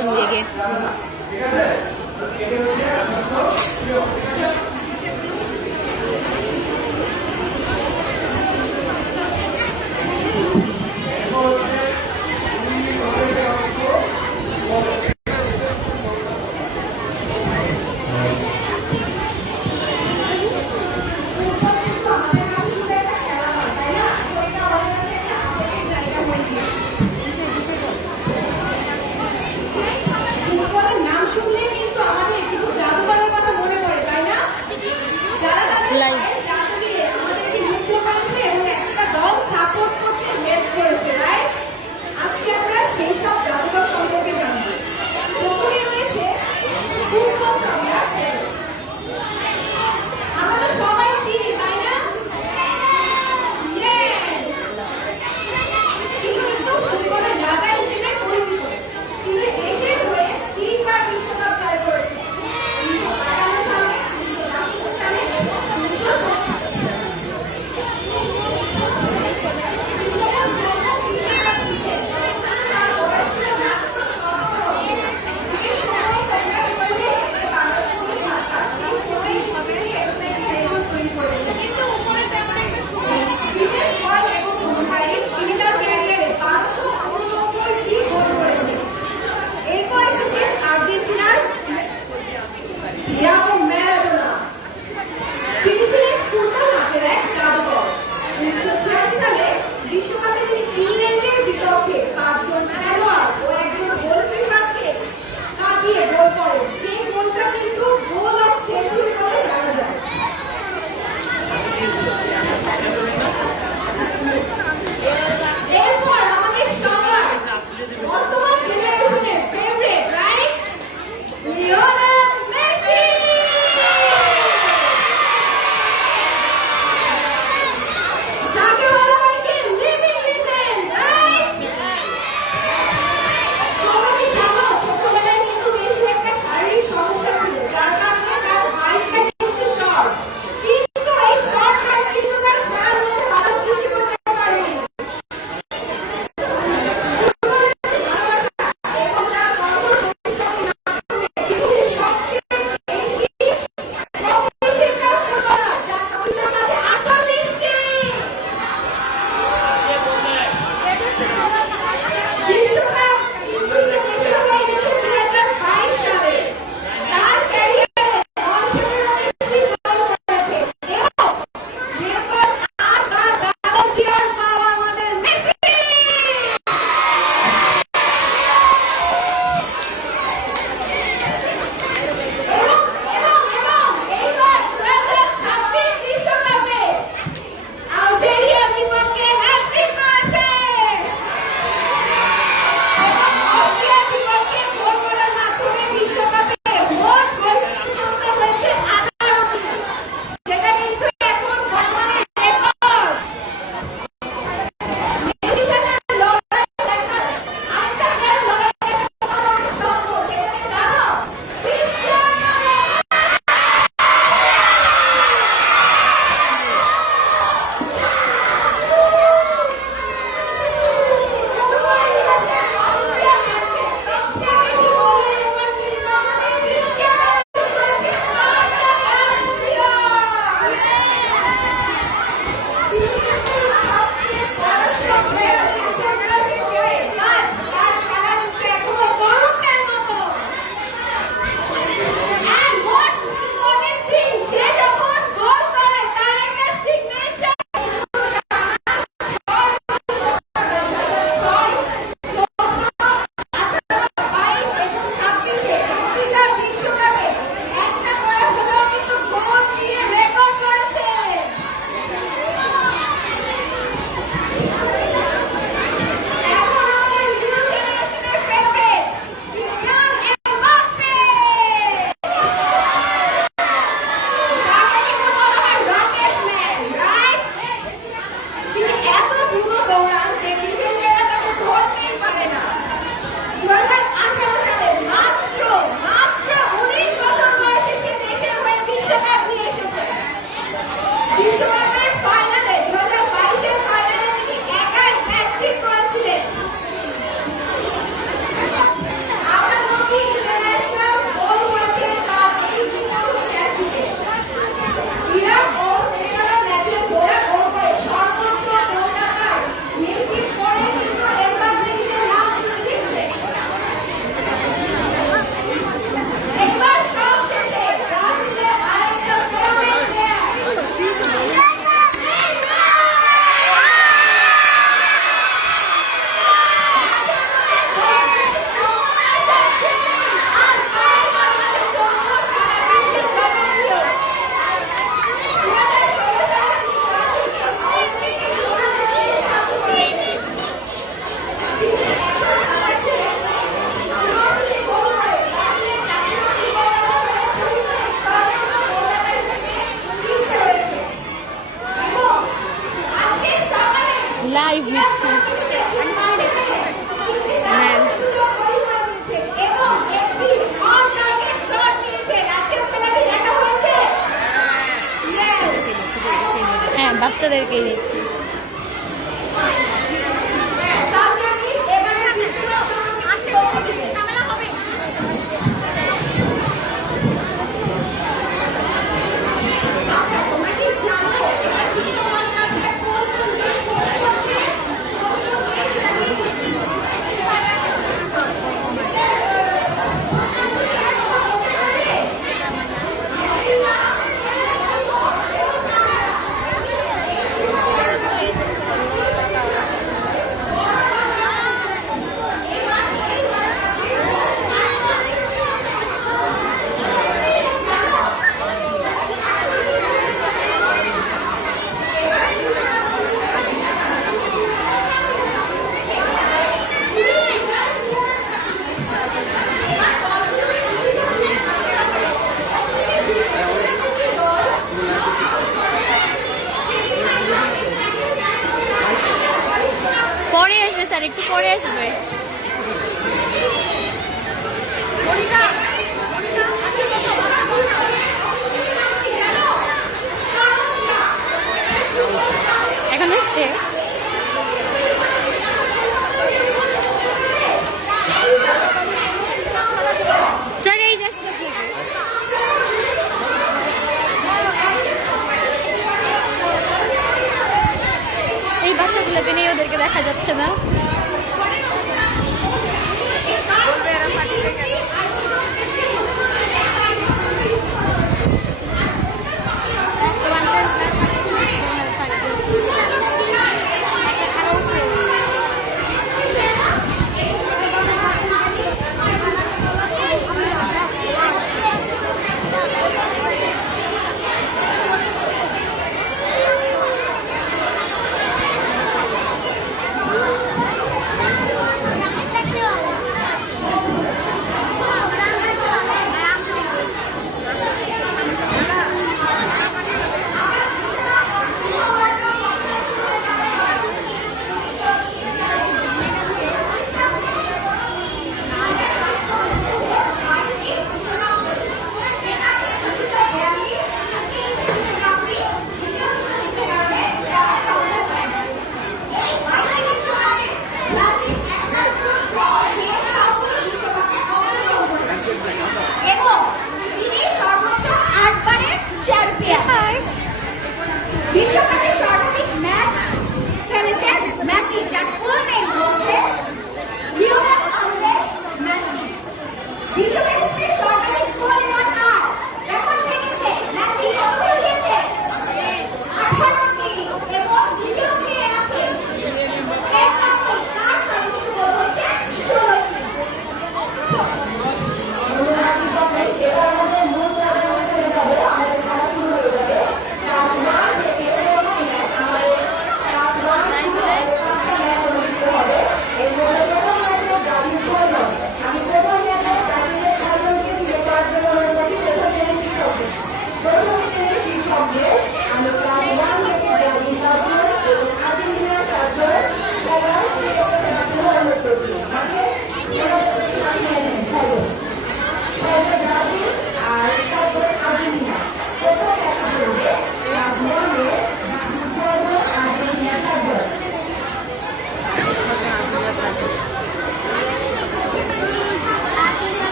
পেছন দিকে। নাম শুনলে কিন্তু আমাদের কিছু জাদুঘরের কথা মনে পড়ে, তাই না? লাইভ নিচ্ছি। হ্যাঁ হ্যাঁ, বাচ্চাদেরকেই দিচ্ছি। পরে আসবে স্যার, একটু পরে আসবে। এখন এসছে। স্যার এই যাচ্ছে। এই বাচ্চাগুলোকে নিয়ে ওদেরকে দেখা যাচ্ছে না।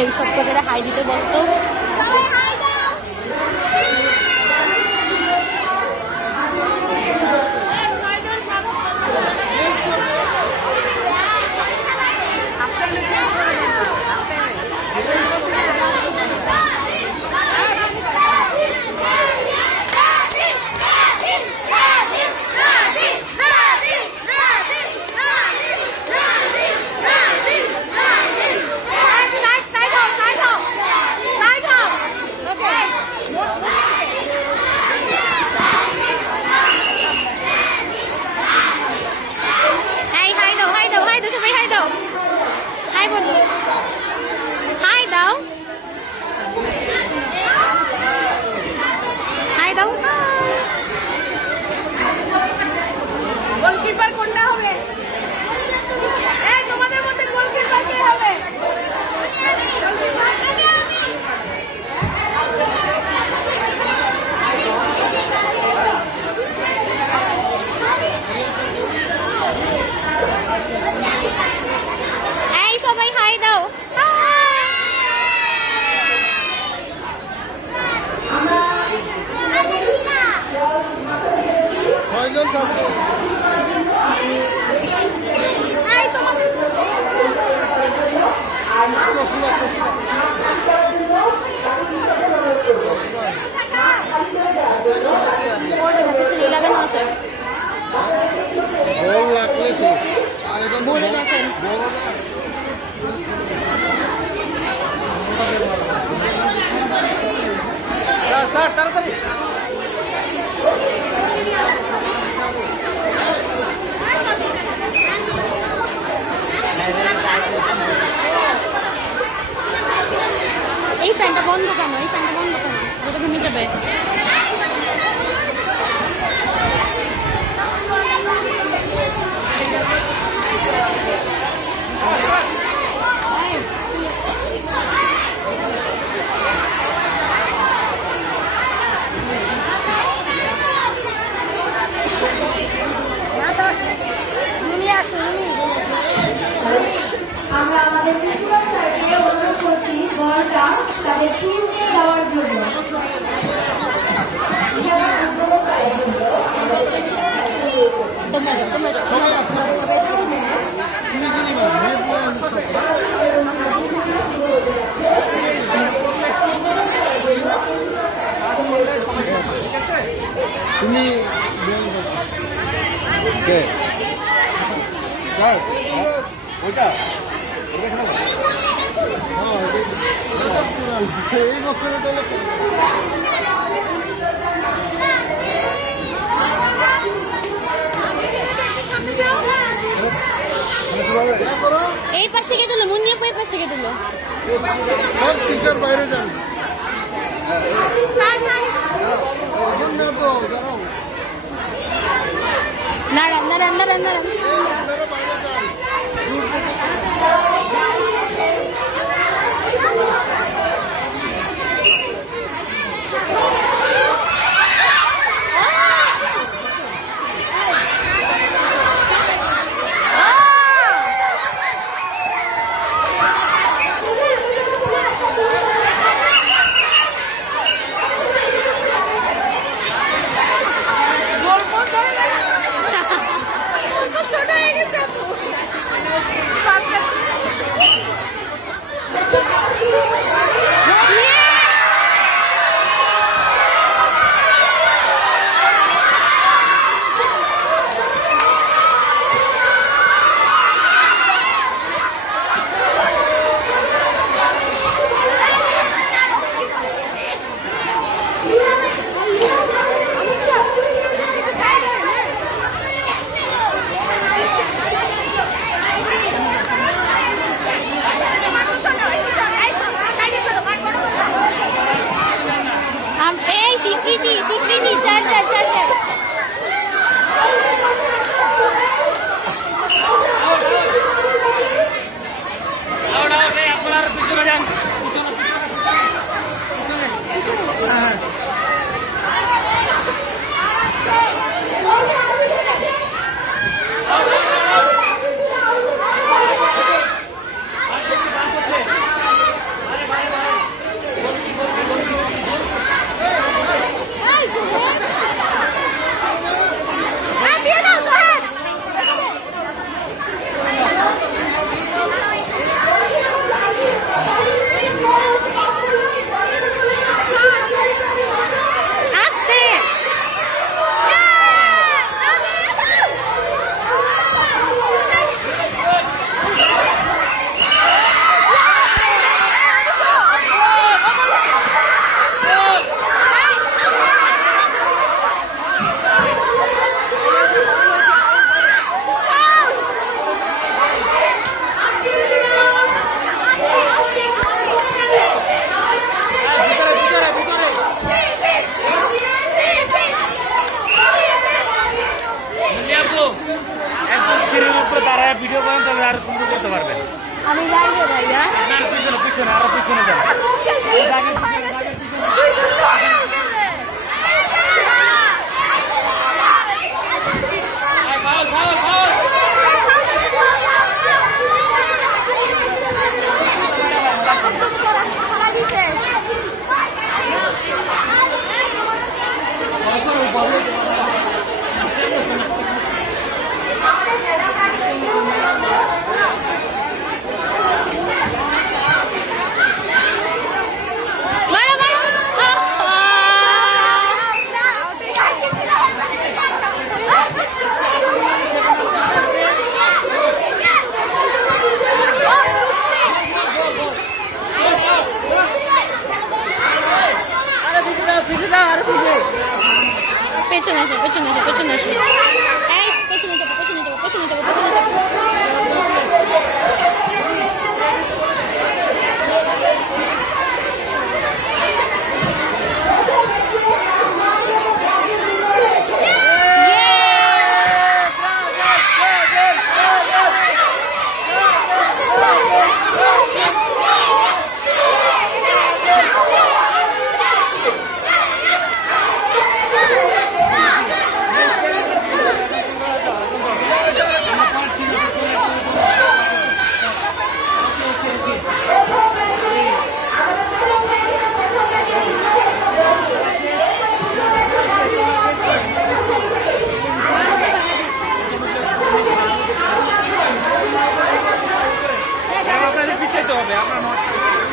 এই সব করে হাই দিতে বলতো। গোলকিপার কোনটা হবে? এই তোমাদের মধ্যে গোলকিপার কে হবে? এই সবাই হাই দাও। ছয়জন থাকবে। চশমা চশমা লাগানো আছে বল লাগলে শেষ। আর এটা তো বলে দেখেন। স্যার তাড়াতাড়ি। এই ফ্যানটা বন্ধ কেন? এই ফ্যানটা বন্ধ কেন? ওটা ঘুমিয়ে যাবে। আমরা আমাদের ত্রিপুরা স্যারকে অনুরোধ করছি বলটা তাদের টিমকে দেওয়ার জন্য। তোমরা যাও। সবাই আছে। তুমি কি নিবা? হেড বয় তুমি কে? স্যার ওইটা ওটা খেলা। হ্যাঁ এই বছরে তো এই পাশ থেকে তুলো, মুন্নিয়া এই পাশ থেকে তুলো। সব টিচার বাইরে যান। স্যার স্যার এখন না তো দাঁড়াও। নাড়ান নাড়ান নাড়ান নাড়ান। আপনারা বাইরে যান। দূর থেকে ছোট হয়ে গেছে। তবে আরো সুন্দর করতে পারবেন। আমি যাই রে ভাইয়া। আপনার পিছনে পিছনে আরো পিছনে যান। পেছনে এসো পেছনে এসো পেছনে এসো এই পেছনে যাবো পেছনে যাবো পেছনে যাবো পেছনে যাবো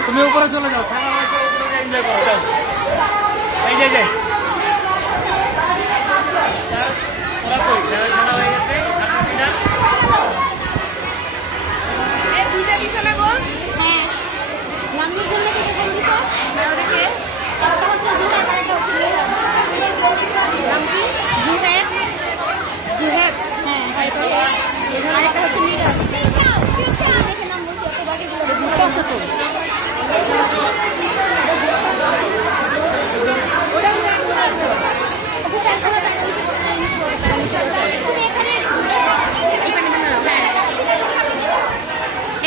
তুমি উপরে চলে যাও, এনজয় করো, যাও। এই যে ওরা কই খেলা হয়ে গেছে, এই দুইটা বিছানা গোল। হ্যাঁ নামনির জন্য থেকে কোন দিছ একটা হচ্ছে জুহেব আর একটা হচ্ছে মিরাজ নাম কি? জুহেব জুহেব। হ্যাঁ আর একটা হচ্ছে মিরাজ দেখে নাম বলছি এত বাকিগুলো দেখুন কত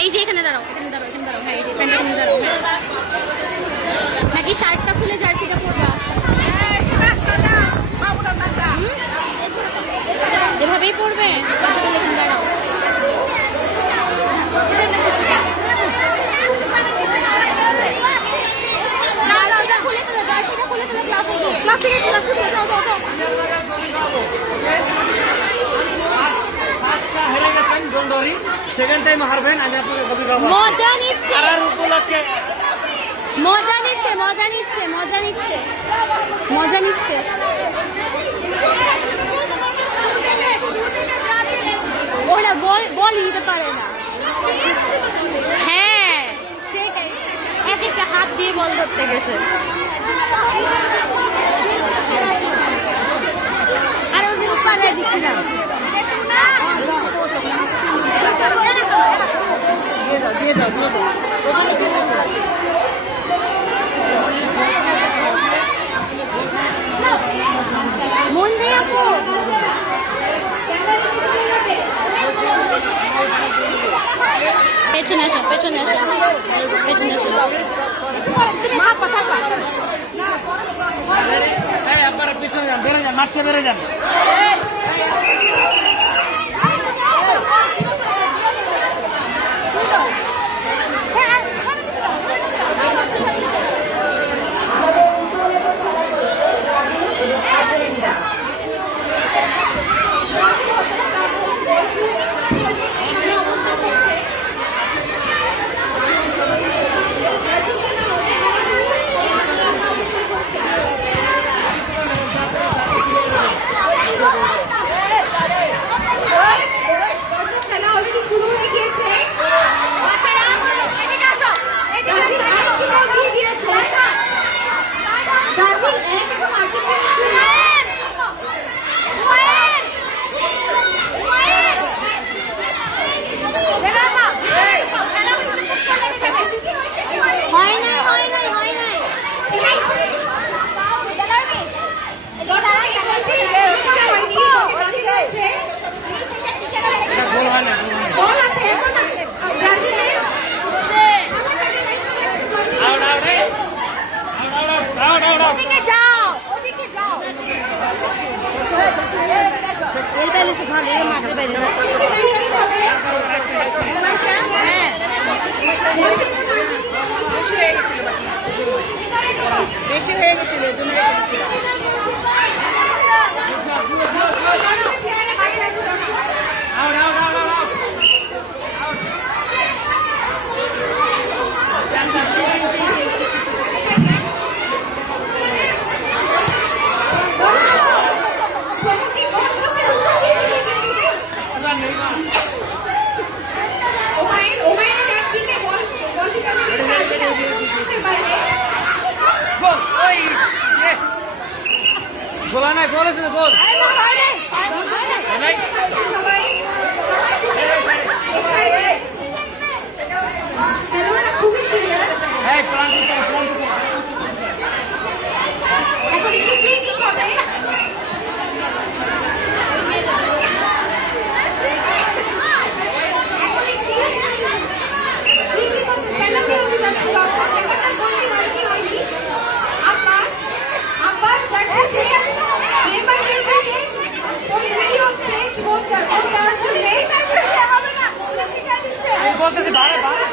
এই যে এখানে দাঁড়াও এখানে দাঁড়াও এখানে দাঁড়াও হ্যাঁ এই যে প্যান্টের সামনে দাঁড়াও নাকি শার্টটা খুলে জার্সিটা পরবা এভাবেই পরবে এখানে দাঁড়াও সেকেন্ড টাইম হারবেন, আমি আপনাকে কপি করব। মজা নিচ্ছে আর উপলক্ষে মজা নিচ্ছে মজা নিচ্ছে মজা নিচ্ছে মজা নিচ্ছে ওরা বল দিতে পারে না হ্যাঁ সেটাই এক একটা হাত দিয়ে বল ধরতে গেছে আর ওদের পাল্লা দিচ্ছিলাম দিয়ে দাও মন দিয়ে আপু পেছনে আসো পেছনে আসো পেছনে আসো আপনারা পিছনে যান, বেরো যান, মাঠে বেরো যান। মাঠের বাইরে হ্যাঁ বেশি হয়ে গেছিল এর জন্য রেখে দিচ্ছিলাম। গোলা নাই, গোল আছে, গোল নাই। এই প্লান বলতেছি বারে বারে